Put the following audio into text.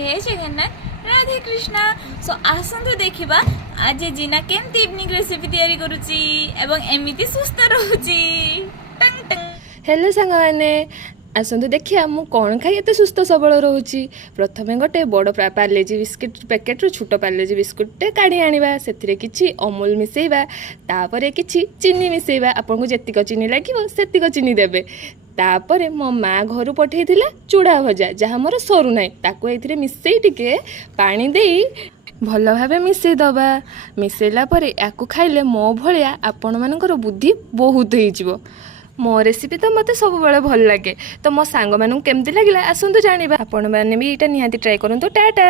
जय जगन्नाथ राधे कृष्णा। सो आसंतु देखिबा आज जीना केमती इवनिंग रेसिपी तैयारी करूची एवं एमिति सुस्थ रहूची। टंग टंग। हेलो सांग मैंने आसतु देखिए मु कौन खाई एत सुस्थ सबल रोची। प्रथमे गोटे बड़ पार्लेजी बिस्किट पैकेट छोट पार्लेजी बिस्कुटे काढ़ी आनिबा से किछि अमूल मिसेइबा तापरे किछि चीनी मिसेइबा आपन को जेतिक चीनी लागिवो सेतिक चीनी देबे। तापरे मो माँ घर पठे चूड़ा भजा जहाँ मोर सरू ना ताको एथिरे मिसेई टिके पानी देई भल भाव मिसेई दबा। मिसेला परे याकू खाइले मो भलिया आपण मानकर बुद्धि बहुत हो। मो रेसिपी तो मते सब बेले भल लगे। तो मो सांग मानू केमती लगिला आसंतु जानिबा। आपण माने भी एटा निहाती ट्राई करंतु। टाटा।